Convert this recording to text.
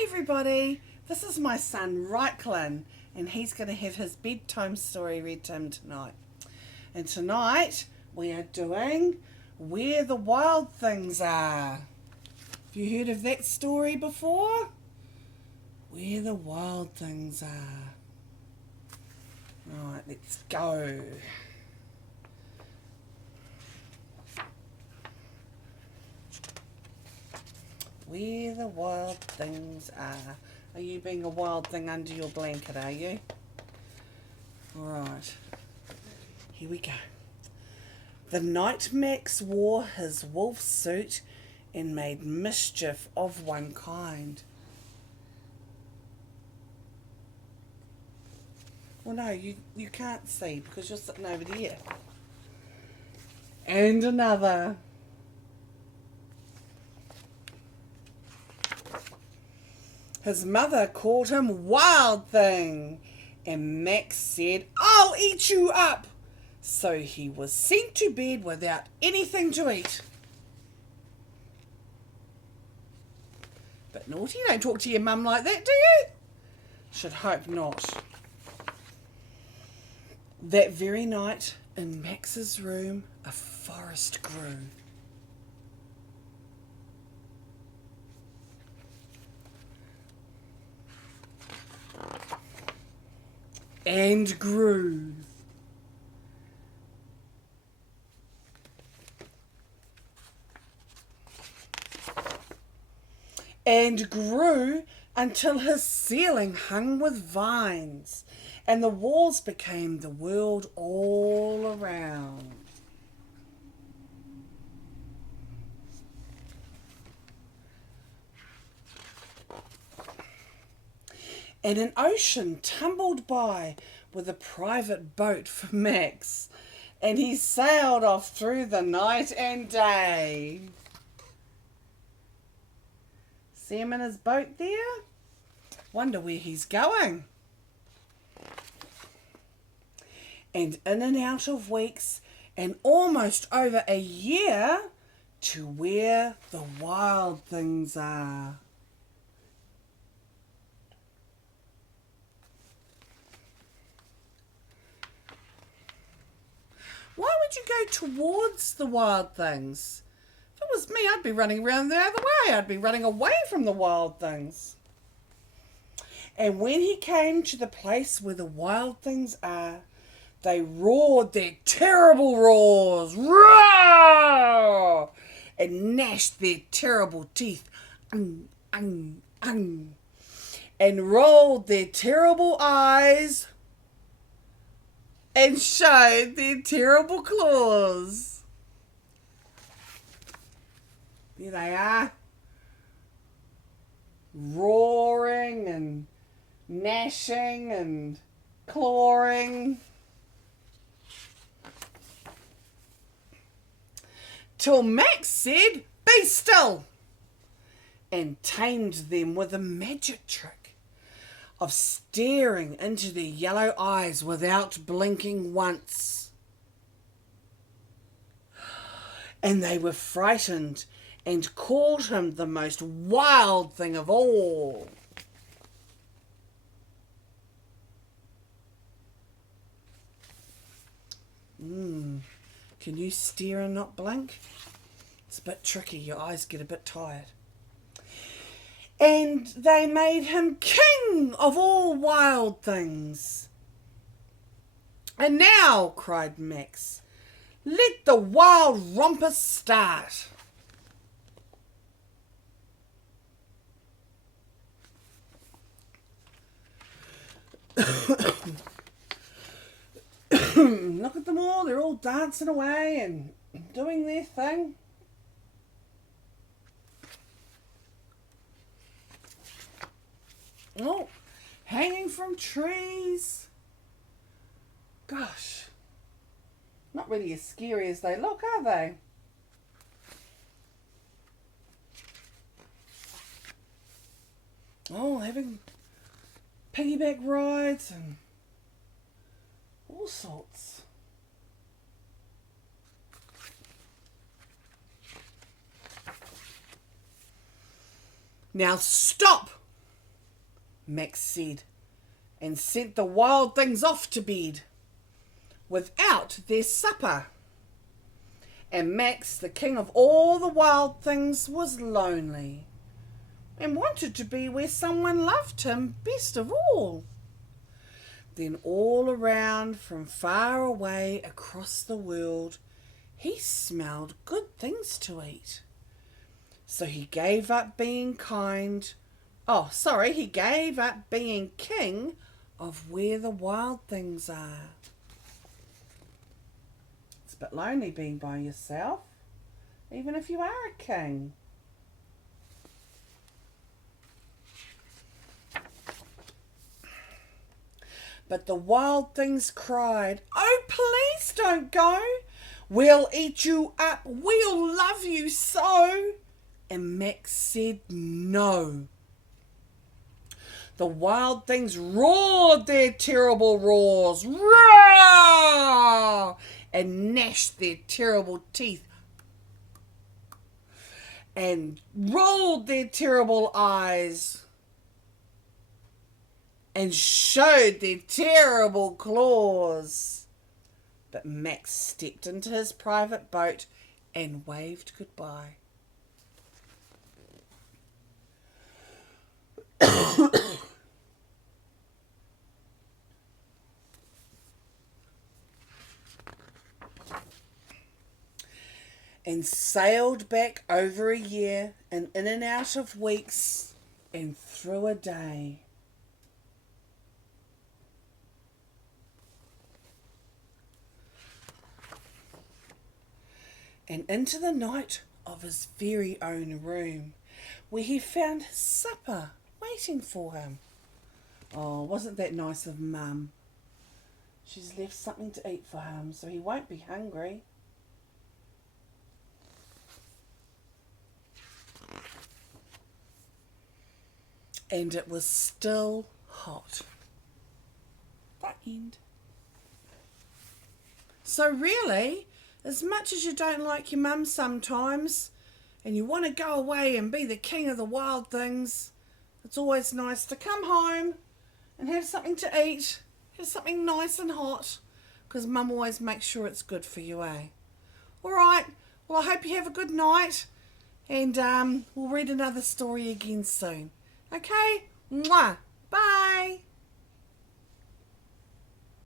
Hi everybody, this is my son Reiklin and he's going to have his bedtime story read to him tonight. And tonight we are doing Where the Wild Things Are. Have you heard of that story before? Where the Wild Things Are. Right, let's go. Where the wild things are. Are you being a wild thing under your blanket, are you? Alright. Here we go. The night Max wore his wolf suit and made mischief of one kind. Well, no, you can't see because you're sitting over there. And another. His mother called him Wild Thing, and Max said, "I'll eat you up." So he was sent to bed without anything to eat. But naughty, you don't talk to your mum like that, do you? Should hope not. That very night, in Max's room, a forest grew. And grew. And grew until his ceiling hung with vines, and the walls became the world all around. And an ocean tumbled by with a private boat for Max, and he sailed off through the night and day. See him in his boat there? Wonder where he's going. And in and out of weeks, and almost over a year, to where the wild things are. Why would you go towards the wild things? If it was me, I'd be running around the other way. I'd be running away from the wild things. And when he came to the place where the wild things are, they roared their terrible roars, roar, and gnashed their terrible teeth, and rolled their terrible eyes, and showed their terrible claws. There they are, roaring and gnashing and clawing, till Max said, "Be still," and tamed them with a magic trick of staring into their yellow eyes without blinking once. And they were frightened and called him the most wild thing of all. Can you stare and not blink? It's a bit tricky, your eyes get a bit tired. And they made him king of all wild things. "And now," cried Max, "let the wild rumpus start." Look at them all, they're all dancing away and doing their thing. Oh, hanging from trees. Gosh, not really as scary as they look, are they? Oh, having piggyback rides and all sorts. Now stop, Max said, and sent the wild things off to bed without their supper. And Max, the king of all the wild things, was lonely and wanted to be where someone loved him best of all. Then all around, from far away across the world, he smelled good things to eat. So he gave up being he gave up being king of where the wild things are. It's a bit lonely being by yourself, even if you are a king. But the wild things cried, "Oh, please don't go. We'll eat you up. We'll love you so." And Max said no. The wild things roared their terrible roars, roar, and gnashed their terrible teeth, and rolled their terrible eyes, and showed their terrible claws. But Max stepped into his private boat and waved goodbye. And sailed back over a year, and in and out of weeks, and through a day. And into the night of his very own room, where he found his supper waiting for him. Oh, wasn't that nice of Mum? She's left something to eat for him, so he won't be hungry. And it was still hot. The end. So really, as much as you don't like your mum sometimes, and you want to go away and be the king of the wild things, it's always nice to come home and have something to eat, have something nice and hot, because Mum always makes sure it's good for you, eh? All right, well, I hope you have a good night, and we'll read another story again soon. Okay? Mwah! Bye!